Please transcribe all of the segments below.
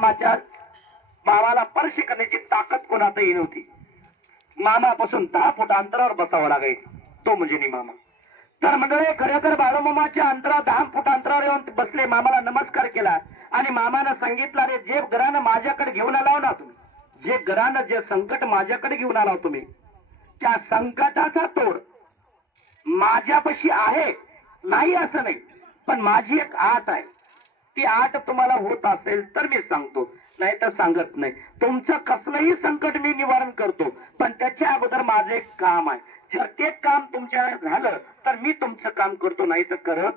मामाच्या मामाला स्पर्श करण्याची ताकद कोणातही नव्हती. मामापासून दहा फूट अंतरावर बसावं लागायचं. तो म्हणजे नि मामा. तर मंडळी खरेखर बाळूमामाच्या अंतरावर दहा फूट अंतरावर येऊन बसले मामाला नमस्कार केला आणि मामानं सांगितलं रे जे घरानं माझ्याकडे घेऊन आला ना तुम्ही जे घरानं जे संकट माझ्याकडे घेऊन आला तुम्ही त्या संकटाचा तोड माझ्यापाशी आहे नाही असं नाही पण माझी एक आट आहे. ती आठ तुम्हाला होत असेल तर मी सांगतो. नाही तर सांगत नाही. तुमचं कसलंही संकट मी निवारण करतो पण त्याच्या अगोदर माझं एक काम आहे. जर ते काम तुमच्या झालं तर मी तुमचं काम करतो नाही तर करत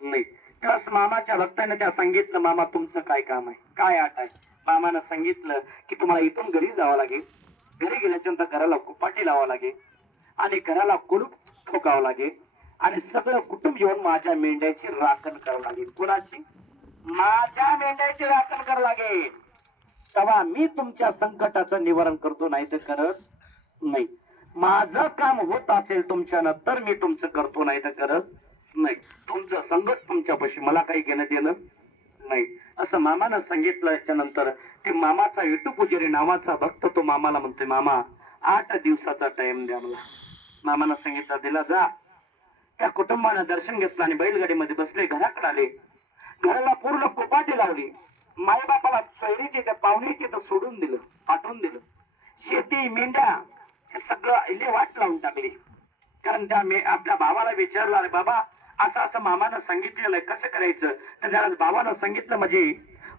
नाही. त्यास मामाच्या भक्ताने त्या सांगितलं मामा तुमचं काय काम आहे? काय आट आहे? मामानं सांगितलं की तुम्हाला इथून घरी जावं लागेल. घरी गेल्याच्यानंतर घराला कुपाटी लावावं लागेल आणि घराला कुलूप ठोकावं लागेल आणि सगळं कुटुंब येऊन माझ्या मेंढ्याची राखण करावं लागेल. कोणाची? माझ्या मेंढ्याची राखण करावं लागेल. तेव्हा मी तुमच्या संकटाचं निवारण करतो नाही तर करत नाही. माझं काम होत असेल तुमच्यानं तर मी तुमचं करतो नाही तर करत नाही. तुमचं संकट तुमच्यापाशी मला काही घेणं देणं नाही. असं मामानं सांगितल्याच्या नंतर ते मामाचा इटू पुजारी नावाचा भक्त तो मामाला म्हणतोय मामा आठ दिवसाचा टाइम द्या मला. मामानं सांगितलं दिला जा. त्या कुटुंबानं दर्शन घेतलं आणि बैलगाडीमध्ये बसले घराकडे आले. घराला पूर्ण कोपाटी लावली. मायबापाला सोयरीचे त्या पाहुणीचे तर सोडून दिलं पाठवून दिलं. शेती मेंढ्या हे सगळं इले वाट लावून टाकली. कारण त्या मे आपल्या भावाला विचारलं अरे बाबा असं असं मामानं सांगितलेलं आहे कसं करायचं? तर त्याला बाबानं सांगितलं म्हणजे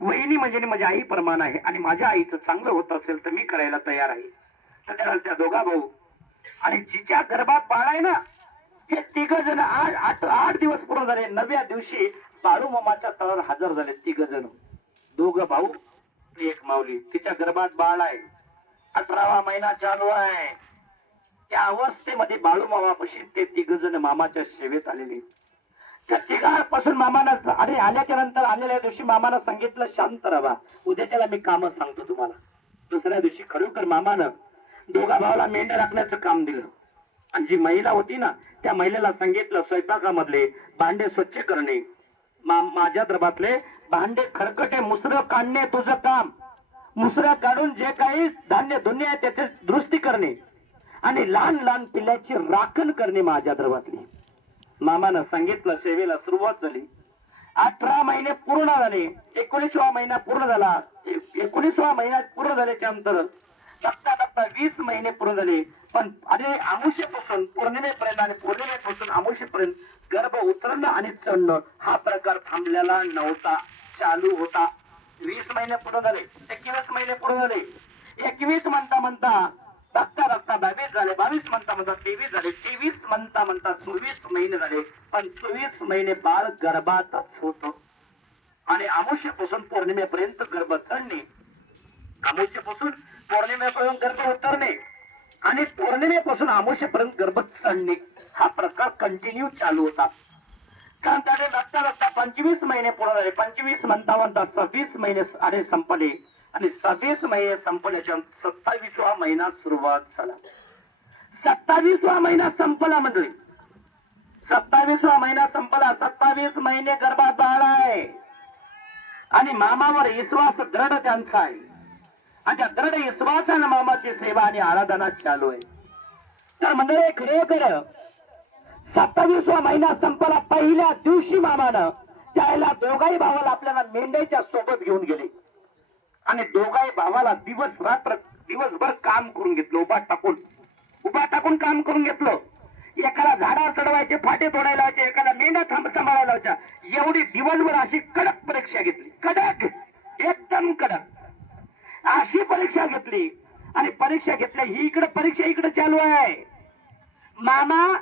वहिनी म्हणजे माझी आई प्रमाण आहे आणि माझ्या आईचं चांगलं होत असेल तर मी करायला तयार आहे. तर त्याला त्या दोघा भाऊ आणि जिच्या गर्भात बाळ आहे ना हे तिघ जण आठ आठ आठ दिवस पूर्ण झाले. नव्या दिवशी बाळू मामाच्या तळावर हजर झाले तिघ जण. दोघ भाऊ एक माऊली. तिच्या गर्भात बाळ आहे. अठरावा महिना चालू आहे. त्या अवस्थेमध्ये बाळू मामापाशी ते तिघ जण मामाच्या सेवेत आलेले. त्या तिघापासून मामानं आणि आल्याच्यानंतर आलेल्या दिवशी मामानं सांगितलं शांत राहा. उद्या त्याला मी काम सांगतो तुम्हाला. दुसऱ्या दिवशी खरोखर मामानं दोघा भावाला मेंढ्या राखण्याचं काम दिलं. आणि जी महिला होती ना त्या महिलेला सांगितलं स्वयंपाकामधले भांडे स्वच्छ करणे. माझ्या दरबातले भांडे खरकटे मुसर काढणे तुझं काम. मुसर काढून जे काही धान्य धुन्य आहे त्याचे दुरुस्ती करणे आणि लहान लहान पिल्ल्याची राखण करणे माझ्या दरबातली मामानं सांगितलं सेवेला सुरुवात झाली. अठरा महिने पूर्ण झाले. एकोणीसवा महिना पूर्ण झाला. एकोणीसवा महिना पूर्ण झाल्याच्यानंतर आता वीस महिने पूर्ण झाले. पण आणि आमुषेपासून पौर्णिमेपर्यंत आणि पौर्णिमेपासून आमुषेपर्यंत गर्भ उतरणं आणि चढणं हा प्रकार थांबलेला नव्हता. चालू होता. वीस महिने पूर्ण झाले. एकवीस महिने पूर्ण झाले. एकवीस म्हणता म्हणता बघता बघता बावीस झाले. बावीस म्हणता म्हणता तेवीस झाले. तेवीस म्हणता म्हणता चोवीस महिने झाले. पण चोवीस महिने बाळ गर्भातच होत. आणि आमुष्यापासून पौर्णिमेपर्यंत गर्भ चढणे आमुष्यापासून पौर्णिमेपर्यंत गर्भ उतरणे आणि पौर्णिमेपासून आमुष्यापर्यंत गर्भ चढणे हा प्रकार कंटिन्यू चालू होता. कारण त्याने लागता लागता पंचवीस महिने पूर्ण झाले. पंचवीस म्हणता म्हणता सव्वीस महिने आणि संपले. आणि सव्वीस महिने संपल्याच्या सत्तावीसवा महिना सुरुवात झाला. सत्तावीसवा महिना संपला मंडळी सत्तावीसवा महिना संपला. सत्तावीस महिने गर्भात बाळ आहे. आणि मामावर विश्वास दृढ त्यांचा आहे. आणि त्या दृढ विश्वासानं मामाची सेवा आणि आराधना चालू आहे. तर मंडळी खरोखर सत्तावीसवा महिना संपला. पहिल्या दिवशी मामानं त्याला दोघाही भावाला आपल्याला मेंढ्याच्या सोबत घेऊन गेले. आणि दोघाही भावाला दिवस रात्र दिवसभर काम करून घेतलं उभा टाकून. उभा टाकून काम करून घेतलं. एकाला झाडावर चढवायचे फाटे तोडायला लावायचे एकाला मेंढ्या थांब सांभाळायला लावायच्या. एवढी दिवसभर अशी कडक परीक्षा घेतली. कडक! एकदम कडक. अशी परीक्षा घेतली. आणि परीक्षा घेतल्या ही इकडे परीक्षा इकडे चालू आहे. मामा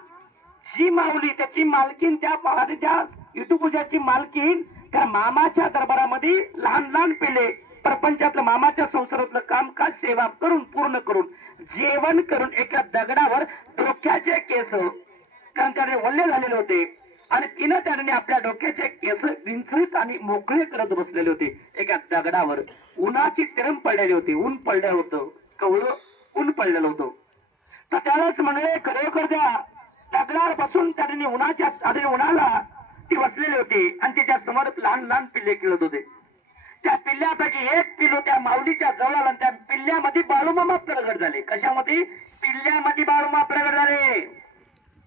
जी माऊली त्याची मालकीन त्या आणि त्या युटुपूजाची मालकीन त्या मामाच्या दरबारामध्ये लहान लहान पेले प्रपंचातलं मामाच्या संसारातलं कामकाज सेवा करून पूर्ण करून जेवण करून एका दगडावर डोक्याचे केस. कारण त्याने वल्ले झालेले होते. आणि तिनं त्याने आपल्या डोक्याचे केस विंचळीत आणि मोकळे करत बसलेले होते. एका दगडावर उन्हाची तिरम पडलेली होती. ऊन पडलं होतं. कवळ ऊन पडलेलं होतं. तर त्यालाच म्हणले खरोखर त्या दगडावर बसून त्याने उन्हाच्या आणि उन्हाला ती बसलेली होती आणि तिच्या समोर लहान लहान पिल्ले खेळत होते. त्या पिल्ल्यापैकी एक पिल्लू त्या माऊलीच्या जवळ आला त्या पिल्ल्यामध्ये बाळूमामा प्रगट झाले. कशामध्ये? पिल्ल्यामध्ये बाळूमामा प्रगट झाले.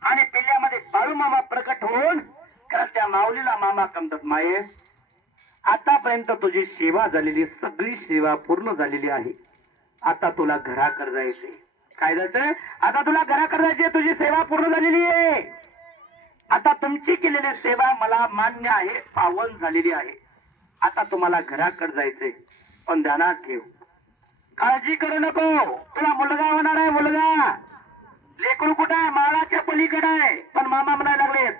आणि पिल्ल्यामध्ये बाळू मामा प्रकट होऊन कारण त्या माऊलीला मामा कमतात माये आतापर्यंत तुझी सेवा झालेली सगळी सेवा पूर्ण झालेली आहे. आता तुला घराकडे जायचे काय जायचंय? आता तुला घराकडे जायचे तुझी सेवा पूर्ण झालेली आहे. आता तुमची केलेली सेवा मला मान्य आहे पावन झालेली आहे. आता तुम्हाला घराकडे जायचंय पण ध्यानात ठेव. काळजी करू नको. तुला मुलगा होणार आहे मुलगा. लेकरू कुठं आहे? माळाच्या पलीकडे आहे. पण मामा म्हणायला लागले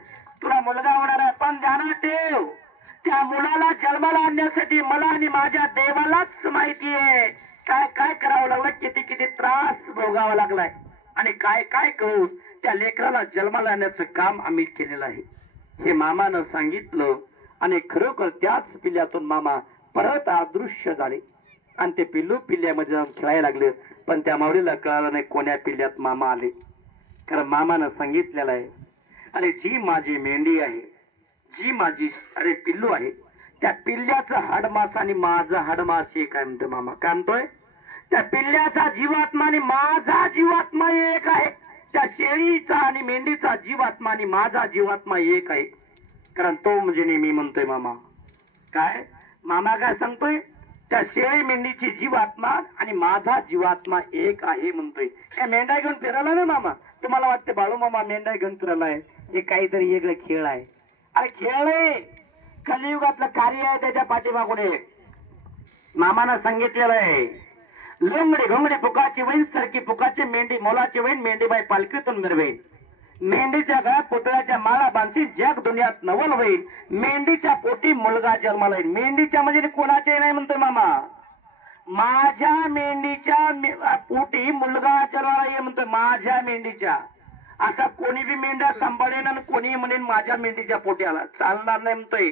तुला मुलगा होणार आहे पण ध्यानात ठेव. त्या मुलाला जन्माला आणण्यासाठी मला आणि माझ्या देवालाच माहिती आहे. काय काय करावं लागलं? किती किती त्रास भोगावा लागलाय. आणि काय काय करू? त्या लेकराला जन्माला आणण्याचं काम आम्ही केलेलं आहे. हे मामानं सांगितलं आणि खरोखर त्याच पिल्ल्यातून मामा परत अदृश्य झाले. आणि ते पिल्लू पिल्ल्यामध्ये जाऊन खेळायला लागलं. पण त्या माऊलीला कळालं नाही कोण्या पिल्ल्यात मामा आले. कारण मामानं सांगितलेलं आहे आणि जी माझी मेंढी आहे जी माझी अरे पिल्लू आहे त्या पिल्ल्याचं हाडमास आणि माझं हाडमास एक आहे म्हणतो मामा? काय म्हणतोय? त्या पिल्ल्याचा जीवात्मा आणि माझा जीवात्मा एक आहे. त्या शेळीचा आणि मेंढीचा जीवात्मा आणि माझा जीवात्मा एक आहे. कारण तो म्हणजे नेहमी म्हणतोय मामा. काय? मामा काय सांगतोय? त्या शेळी मेंढीची जीवात्मा आणि माझा जीवात्मा एक आहे म्हणतोय. त्या मेंढा घेऊन फिरायला ना मामा? तुम्हाला वाटते बाळू मामा मेंढा घेऊन फिरायलाय हे काहीतरी वेगळं खेळ आहे. अरे खेळ आहे कलियुगातलं कार्य आहे त्याच्या पाठीमागून मामानं सांगितलेलं आहे. लोंगडे घोंगडे पुकाची वैन सरकी पुकाची मेंढी मोलाची वैन मेंढीबाई पालखीतून मिरवेन मेंढीच्या गळ्यात पुतळ्याच्या माळा बांधशील जग दुनियात नवल होईल. मेंढीच्या पोटी मुलगा जन्माला येईल. मेंढीच्या म्हणजे कोणाचे नाही म्हणतोय मामा. माझ्या मेंढीच्या पोटी मुलगा जन्माला ये म्हणतोय माझ्या मेंढीच्या. असा कोणी बी मेंढ्या सांभाळेन आणि कोणी म्हणेन माझ्या मेंढीच्या पोटी आला चालणार नाही म्हणतोय.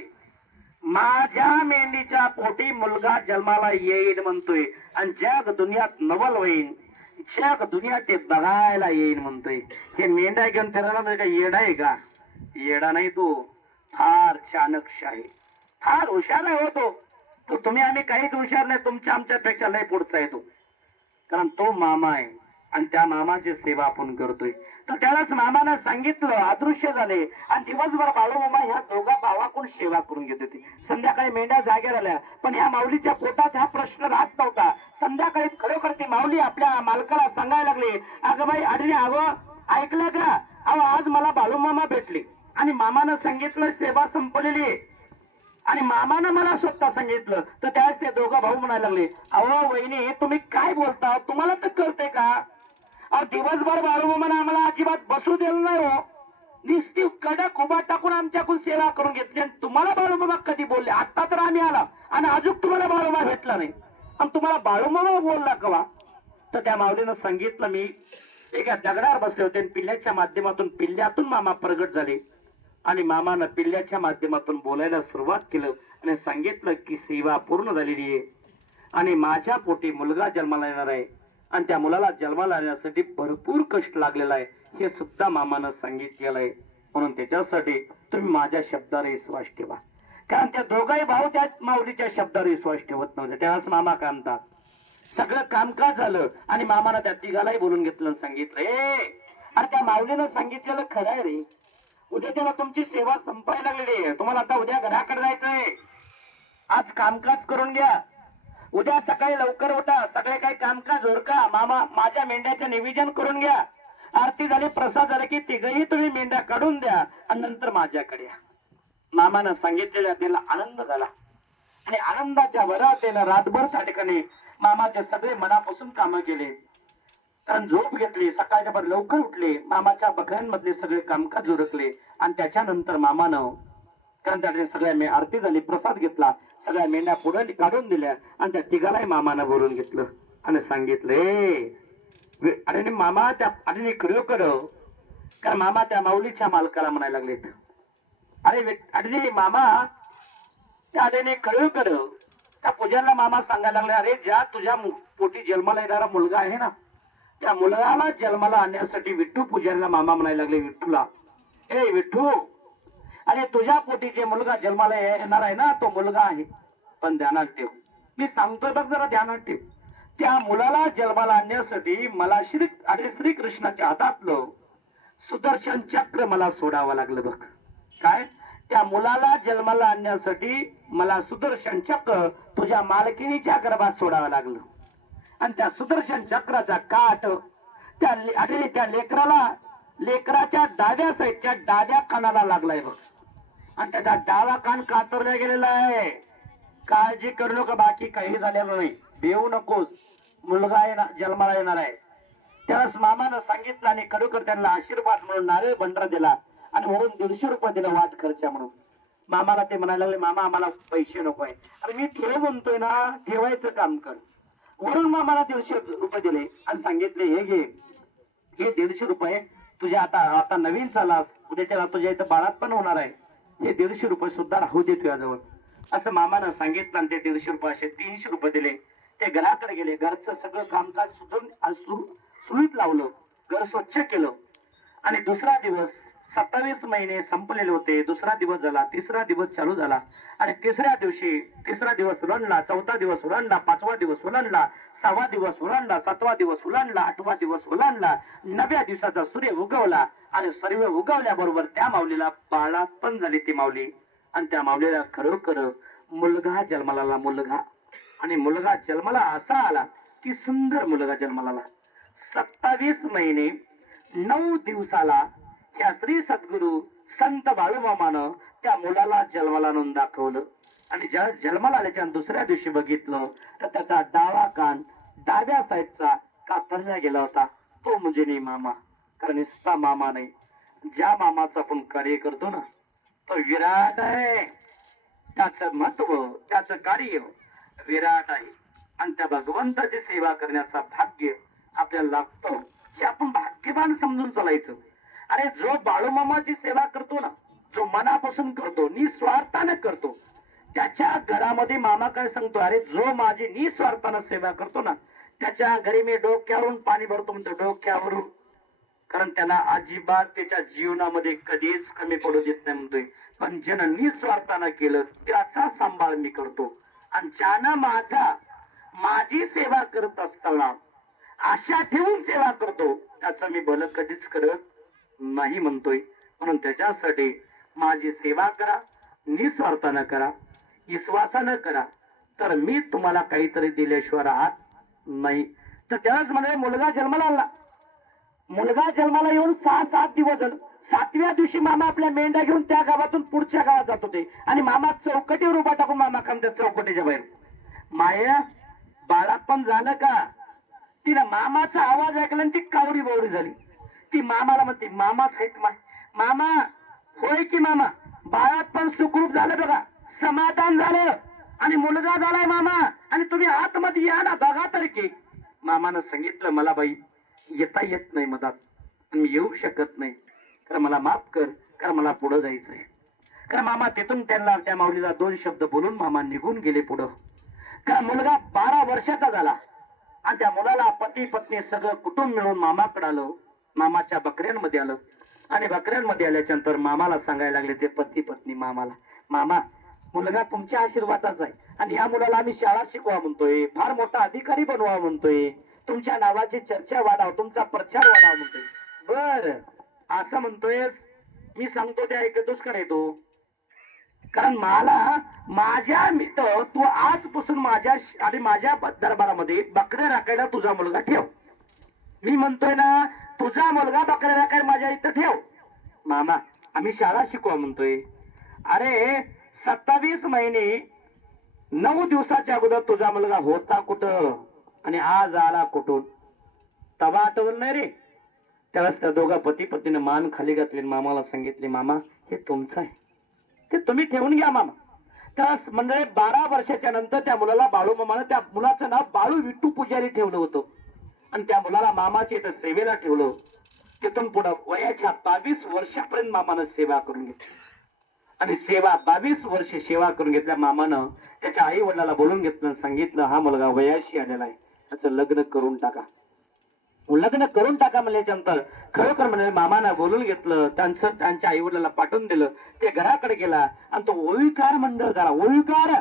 माझ्या मेंढीच्या पोटी मुलगा जन्माला येईल म्हणतोय. आणि जग दुनियात नवल होईल. जग दुनिया ते बघायला येईल म्हणतोय. हे मेंढ्या घेऊन फिरायला म्हणजे काय येडा आहे का? येडा नाही तो. फार चाणक्य आहे. फार हुशार आहे हो तो. तो तुम्ही आम्ही काहीच हुशार नाही तुमच्या आमच्यापेक्षा लय पुढचा आहे तो. कारण तो मामा आहे. आणि त्या मामाची सेवा आपण करतोय. तर त्यालाच मामानं सांगितलं अदृश्य झाले. आणि दिवसभर बाळूमामा ह्या दोघा भावाकडून सेवा करून घेत होती. संध्याकाळी मेंढ्या जागेवर आल्या पण ह्या माऊलीच्या पोटात हा प्रश्न राहत नव्हता. संध्याकाळी खरोखर ती माऊली आपल्या मालकाला सांगायला लागली अगं बाई अडले अगं ऐकलं का? अहो आज मला बाळूमामा भेटले. आणि मामानं सांगितलं सेवा संपलेली आणि मामानं मला स्वतः सांगितलं तर त्यावेळेस ते दोघं भाऊ म्हणायला लागले अहो वहिनी तुम्ही काय बोलता? तुम्हाला तर कळते का? दिवसभर बाळूमामानं आम्हाला अजिबात बसू दिलं नाही हो. निस्ती कडक उभा टाकून आमच्याकडून सेवा करून घेतली. आणि तुम्हाला बाळूमामा कधी बोलले? आता तर आम्ही आला. आणि अजून तुम्हाला बाळूमा भेटला नाही. आणि तुम्हाला बाळूमामा बोलला कवा? तर त्या माऊलीनं सांगितलं मी एका दगडावर बसले होते. आणि पिल्ल्याच्या माध्यमातून पिल्ल्यातून मामा प्रगट झाले. आणि मामानं पिल्ल्याच्या माध्यमातून बोलायला सुरुवात केलं. आणि सांगितलं की सेवा पूर्ण झालेली आहे. आणि माझ्या पोटी मुलगा जन्माला येणार आहे. आणि त्या मुलाला जन्माला आणण्यासाठी भरपूर कष्ट लागलेला आहे. हे सुद्धा मामानं सांगितलेलं आहे. म्हणून त्याच्यासाठी तुम्ही माझ्या शब्दावर विश्वास ठेवा. कारण त्या दोघाही भाऊ त्या माऊलीच्या शब्दावर विश्वास ठेवत नव्हते. त्यावेळेस मामा काय म्हणतात सगळं कामकाज झालं आणि मामानं त्या तिघालाही बोलून घेतलं आणि सांगितलं ए अरे त्या माऊलीनं सांगितलेलं खरं आहे रे. उद्या त्याला तुमची सेवा संपायला लागलेली आहे. तुम्हाला आता उद्या घराकडे जायचंय. आज कामकाज करून घ्या. उद्या सकाळी लवकर उठा सगळे काही कामकाज झोरका मामा माझ्या मेंढ्याचं निवेदन करून घ्या. आरती झाली प्रसाद झाला की तिघही तुम्ही मेंढ्या काढून द्या आणि नंतर माझ्याकडे या. मामानं सांगितलेल्या त्याला आनंद झाला. आणि आनंदाच्या वरात त्यानं रातभर त्या ठिकाणी मामाचे सगळे मनापासून कामं केले. कारण झोप घेतली सकाळच्या भर लवकर उठले मामाच्या बकऱ्यांमधले सगळे कामकाज झुरकले आणि त्याच्यानंतर मामानं कारण त्याने सगळ्या आरती झाली प्रसाद घेतला सगळ्या मेंढ्या पुढे काढून दिल्या आणि त्या तिघालाही मामानं बोलून घेतलं. आणि सांगितलं अरे मामा त्या अरे खरं कर कारण मामा त्या माऊलीच्या मालकाला म्हणायला लागलेत? अरे वे- अरे मामा त्या आलेने खरं कर त्या पूजाला मामा सांगायला लागले अरे ज्या तुझ्या पोटी जन्माला येणारा मुलगा आहे ना त्या मुलगाला जन्माला आणण्यासाठी विठ्ठू पूजारीला मामा म्हणायला लागले विठ्ठूला. ए विठ्ठू अरे तुझ्या पोटी जे मुलगा जन्माला येणार आहे ना तो मुलगा आहे. पण ध्यानात ठेव. मी सांगतोय बघ जरा ध्यानात ठेव. त्या मुलाला जन्माला आणण्यासाठी मला श्री आणि श्रीकृष्णाच्या हातातलं सुदर्शन चक्र मला सोडावं लागलं बघ. काय? त्या मुलाला जन्माला आणण्यासाठी मला सुदर्शन चक्र तुझ्या मालकिनीच्या गर्भात सोडावं लागलं. आणि त्या सुदर्शन चक्राचा काट त्या अरे त्या लेकराला लेकराच्या डाव्या साईडच्या डाव्या कानाला लागलाय बघ. आणि त्याचा डावा कान कातरला गेलेला आहे. काळजी करू नका बाकी काही झालेलं नाही देऊ नकोस. मुलगा येणार जन्माला येणार आहे. त्यावेळेस मामानं सांगितलं आणि खरोखर त्यांना आशीर्वाद म्हणून नारळ भंडारा दिला आणि वरून दीडशे रुपये दिला वाट खर्चा म्हणून. मामाला ते म्हणायला लागले मामा आम्हाला पैसे नको आहे अरे मी ठेव म्हणतोय ना ठेवायचं काम कर. वरून मामाला दीडशे रुपये दिले आणि सांगितले हे घे. हे दीडशे रुपये तुझ्या आता आता नवीन चालास उद्याच्या तुझ्या इथं बाळात पण होणार आहे. हे दीडशे रुपये सुद्धा राहू दे तुझ्याजवळ. असं मामानं सांगितलं आणि ते दीडशे रुपये असे तीनशे रुपये दिले. ते घराकडे गेले. घरचं सगळं कामकाज सुधरून सुरळीत लावलं. घर स्वच्छ केलं. आणि दुसरा दिवस सत्तावीस महिने संपलेले होते. दुसरा दिवस झाला. तिसरा दिवस चालू झाला. आणि तिसऱ्या दिवशी तिसरा दिवस उलंडला चौथा दिवस उलंडला पाचवा दिवस उलंडला सहावा दिवस उलंडला सातवा दिवस उलांडला आठवा दिवस उलंडला नव्या दिवसाचा सूर्य उगवला आणि सूर्य उगवल्याबरोबर त्या माऊलीला बाळा पण झाली ती माऊली. आणि त्या माऊलीला खरोखर मुलगा जन्मला मुलगा. आणि मुलगा जन्मला असा आला की सुंदर मुलगा जन्मला सत्तावीस महिने नऊ दिवसाला या श्री सद्गुरु संत बाळूमामानं त्या मुलाला जन्माला आणून दाखवलं. आणि ज्या जन्माला आल्याच्या दुसऱ्या दिवशी बघितलं तर त्याचा डावा कान डाव्या साईडचा कातरला गेला होता? तो म्हणजे नाही मामा. कारण नुसता मामा नाही. ज्या मामाचं आपण कार्य करतो ना तो विराट आहे. त्याचं महत्त्व त्याचं कार्य विराट आहे. आणि त्या भगवंताची सेवा करण्याचा भाग्य आपल्याला लागतो. हे आपण भाग्यवान समजून चालायचं. अरे जो बाळूमामाची सेवा करतो ना जो मनापासून करतो निस्वार्थाने करतो त्याच्या घरामध्ये मामा काय सांगतो अरे जो माझी निस्वार्थानं सेवा करतो ना त्याच्या घरी मी डोक्यावरून पाणी भरतो म्हणतो डोक्यावरून. कारण त्याला अजिबात त्याच्या जीवनामध्ये कधीच कमी पडू देत नाही म्हणतोय. पण ज्यानं निस्वार्थानं केलं त्याचा सांभाळ मी करतो. आणि ज्यानं माझा माझी सेवा करत असताना आशा ठेवून सेवा करतो त्याचं मी भलं कधीच करत नाही म्हणतोय. म्हणून त्याच्यासाठी माझी सेवा करा निस्वार्थानं करा. विश्वासानं करा. तर मी तुम्हाला काहीतरी दिल्याशिवाय राहत नाही. तर त्यालाच म्हणाले मुलगा जन्माला आला. मुलगा जन्माला येऊन सहा सात दिवस झालं. सातव्या दिवशी मामा आपल्या मेंढ्या घेऊन त्या गावातून पुढच्या गावात जात होते. आणि मामा चौकटीवर उभा टाकून मामा काम त्या चौकटीच्या बाहेर. माया बाळापण झालं का? तिनं मामाचा आवाज ऐकला आणि ती कावडी बावडी झाली. ती मामाला म्हणते मामाच आहेत मामा होय की मामा? बाळात पण सुखरूप झालं बघा. समाधान झालं. आणि मुलगा झालाय मामा. आणि तुम्ही आतमध्ये या ना बघा तर की. मामानं सांगितलं मला बाई येता येत नाही मधात. मी येऊ शकत नाही. तर मला माफ कर. कारण मला पुढं जायचंय कारण मामा तिथून त्यांना त्या माऊलीला दोन शब्द बोलून मामा निघून गेले पुढं. कारण मुलगा बारा वर्षाचा झाला. आणि त्या मुलाला पती पत्नी सगळं कुटुंब मिळून मामाकडे आलं. मामाच्या बकऱ्यांमध्ये आलं. आणि बकऱ्यांमध्ये आल्याच्यानंतर मामाला सांगायला लागले ते पती पत्नी मामाला. मामा मुलगा तुमच्या आशीर्वादाचा आहे आणि या मुलाला आम्ही शाळा शिकवा म्हणतोय फार मोठा अधिकारी बनवा म्हणतोय. तुमच्या नावाची चर्चा वाढाव तुमचा प्रचार वाढावा म्हणतोय. बर असं म्हणतोय मी सांगतो ते ऐकतोच करे तो? कारण मला माझ्या मित्र तू आजपासून माझ्या आणि माझ्या दरबारामध्ये बकऱ्या राखायला तुझा मुलगा ठेव. मी म्हणतोय ना तुझा मुलगा बकऱ्या राखायला माझ्या इथं ठेव. मामा आम्ही शाळा शिकवा म्हणतोय. अरे सत्तावीस महिने नऊ दिवसाच्या अगोदर तुझा मुलगा होता कुठं? आणि आज आला कुठून? तवा आठवलं नाही रे. त्यावेळेस त्या दोघा पती पत्नीने मान खाली घातली आणि मामाला सांगितले मामा हे तुमचं आहे. ते तुम्ही ठेवून घ्या मामा. त्यावेळेस मंडळी बारा वर्षाच्या नंतर त्या मुलाला बाळू मामानं त्या मुलाचं नाव बाळू विट्टू पुजारी ठेवलं होतं. आणि त्या मुलाला मामाच्या इथं सेवेला ठेवलं. तिथून पुढं वयाच्या बावीस वर्षापर्यंत मामानं सेवा करून घेतली. आणि सेवा बावीस वर्ष सेवा करून घेतल्या मामानं त्याच्या आई वडिलाला बोलून घेतलं सांगितलं हा मुलगा वयाशी आलेला आहे. त्याचं लग्न करून टाका. लग्न करून टाका म्हणल्याच्या नंतर खरोखर म्हणजे मामानं बोलून घेतलं त्यांचं त्यांच्या आई वडिलाला पाठवून दिलं. ते घराकडे गेला आणि तो ओविकार मंडळ झाला. ओविकार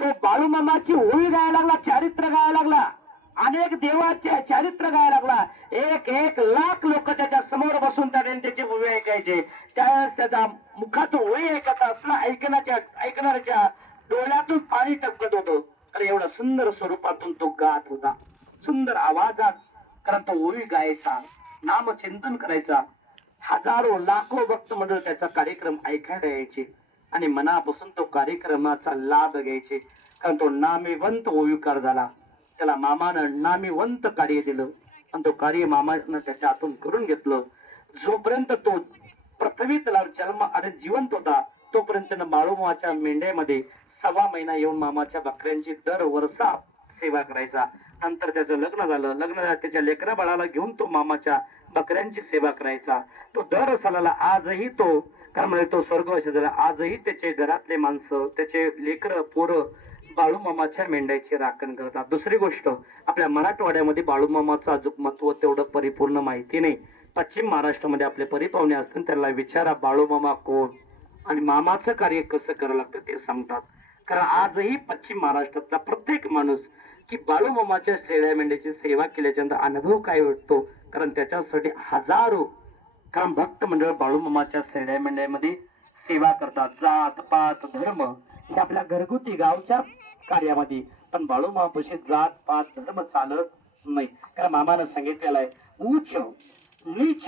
तो बाळूमामाची ओळी गायला लागला चारित्र्य गायला लागला. अनेक देवाच्या चारित्र गायला लागला. एक एक लाख लोक त्याच्यासमोर बसून त्याने त्याचे उभे ऐकायचे. त्यावेळेस त्याचा मुखात वय ऐकत असला ऐकण्याच्या ऐकणाऱ्याच्या डोळ्यातून पाणी टपकत होतं. अरे एवढा सुंदर स्वरूपातून तो गात होता. सुंदर आवाजात कारण तो ओळी गायचा नामचिंतन करायचा. हजारो लाखो भक्त मंडळ त्याचा कार्यक्रम ऐकायला यायचे. आणि मनापासून तो कार्यक्रमाचा लाभ घ्यायचे. कारण तो नामेवंत ओवीकार झाला. त्याला मामानं नामेवंत कार्य दिलं. आणि तो कार्य मामानं त्याच्या हातून करून घेतलं. जोपर्यंत तो प्रथमी त्याला जन्म आणि जिवंत होता तोपर्यंत त्यानं बाळूमाच्या मेंढ्यामध्ये सव्वा महिना येऊन मामाच्या बकऱ्यांची दर वर्षा सेवा करायचा. नंतर त्याचं लग्न झालं. लग्न झालं त्याच्या लेकरा बाळाला घेऊन तो मामाच्या बकऱ्यांची सेवा करायचा. तो दर सालाला आजही तो काय म्हणजे तो स्वर्गवासी झाला. आजही त्याचे घरातले माणसं त्याचे लेकर पोरं बाळूमामाच्या मेंढ्याची राखण करतात. दुसरी गोष्ट आपल्या मराठवाड्यामध्ये बाळूमामाचं अजून महत्त्व तेवढं परिपूर्ण माहिती नाही. पश्चिम महाराष्ट्रामध्ये आपले परिपावणे असतील त्याला विचारा बाळूमामा कोण आणि मामाचं कार्य कसं करावं लागतं ते सांगतात. कारण आजही पश्चिम महाराष्ट्रातला प्रत्येक माणूस की बाळूमामाच्या शेळ्या मेंढ्याची सेवा केल्याच्यानंतर अनुभव काय वाटतो? कारण त्याच्यासाठी हजारो कारण भक्त मंडळ बाळूमामाच्या शेळ्या मेंढ्यामध्ये सेवा करतात. जात पात धर्म हे आपल्या घरगुती गावच्या कार्यामध्ये. पण बाळू बाळूमामापाशी जात पात धर्म चालत नाही. कारण मामानं सांगितलेलं आहे उच्च नीच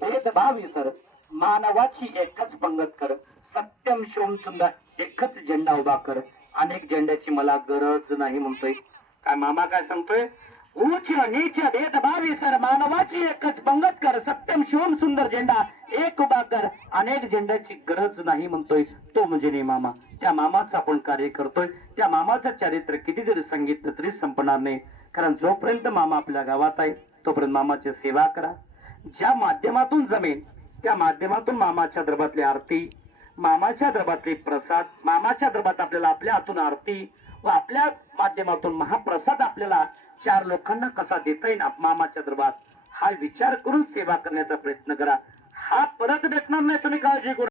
भेदभाव विसर मानवाची एकच पंगत कर. सत्यम शिवम सुंदर एकच झेंडा उभा कर. अनेक झेंड्याची मला गरज नाही म्हणतोय. काय मामा काय सांगतोय? उच्च नीच भेदभाव विसर मानवाची एकच पंगत कर. सत्यम शिवम सुंदर झेंडा. एक उभा अनेक झेंड्याची गरज नाही म्हणतोय तो म्हणजे नाही मामा. त्या मामाचं आपण कार्य करतोय. त्या मामाचं चारित्र्य किती जरी सांगितलं तरी संपणार नाही. कारण जोपर्यंत मामा आपल्या गावात आहे तोपर्यंत मामाची सेवा करा. ज्या माध्यमातून जमेल त्या माध्यमातून मामाच्या दरबातली आरती मामाच्या दरबातली प्रसाद मामाच्या दरबात आपल्याला आपल्या हातून आरती व आपल्या माध्यमातून महाप्रसाद आपल्याला चार लोकांना कसा देता येईल मामाच्या दरबात हा विचार करून सेवा करण्याचा प्रयत्न करा. हा परत भेटणार नाही तुम्ही काळजी करू